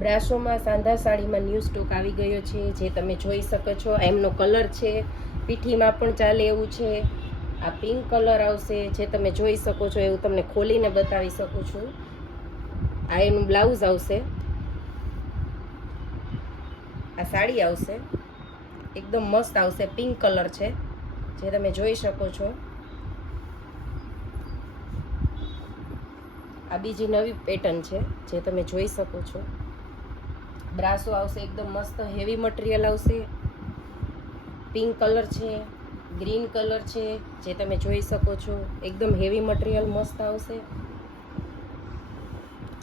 બ્રાસોમાં સાંધા સાડીમાં new stock આવી ગયો છે, જે તમે જોઈ શકો છો. એમનો કલર છે, પીઠીમાં પણ ચાલે એવું છે. આ પિંક કલર આવશે, જે તમે જોઈ શકો છો. એવું તમને ખોલીને બતાવી શકું છું. આ એનું બ્લાઉઝ આવશે. આ સાડી આવશે, એકદમ મસ્ત આવશે. પિંક કલર છે, જે તમે જોઈ શકો છો. આ બીજી નવી પેટર્ન છે, જે તમે જોઈ શકો છો. બ્રાસો આવશે, એકદમ મસ્ત હેવી મટીરિયલ આવશે. પિંક કલર છે, ગ્રીન કલર છે, જે તમે જોઈ શકો છો. એકદમ હેવી મટીરિયલ મસ્ત આવશે.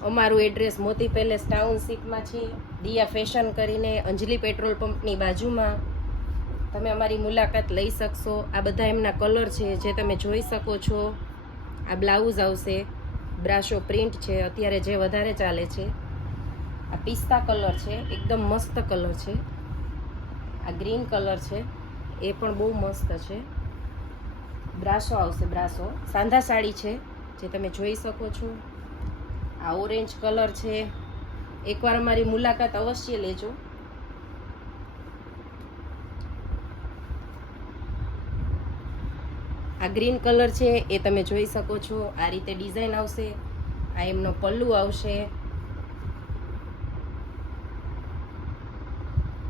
અમારું એડ્રેસ મોતી પેલેસ ટાઉનશીપમાં છે, દિયા ફેશન કરીને, અંજલિ પેટ્રોલ પંપની બાજુમાં. તમે અમારી મુલાકાત લઈ શકશો. આ બધા એમના કલર છે, જે તમે જોઈ શકો છો. આ બ્લાઉઝ આવશે. બ્રાસો પ્રિન્ટ છે, અત્યારે જે વધારે ચાલે છે. આ પિસ્તા કલર છે, એકદમ મસ્ત કલર છે. આ ગ્રીન કલર છે, એ પણ બહુ મસ્ત છે. બ્રાસો આવશે. બ્રાસો સાંધા સાડી છે, જે તમે જોઈ શકો છો. આ ઓરેન્જ કલર છે. એકવાર અમારી મુલાકાત અવશ્ય લેજો. આ ગ્રીન કલર છે, એ તમે જોઈ શકો છો. આ રીતે ડિઝાઇન આવશે. આ એમનો પલ્લુ આવશે.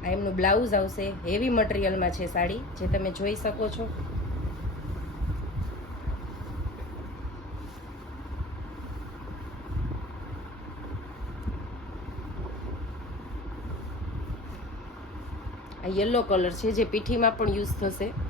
આ એમનું બ્લાઉઝ આવશે. હેવી મટીરિયલમાં છે સાડી, જે તમે જોઈ શકો છો. આ યલો કલર છે, જે પીઠીમાં પણ યુઝ થશે.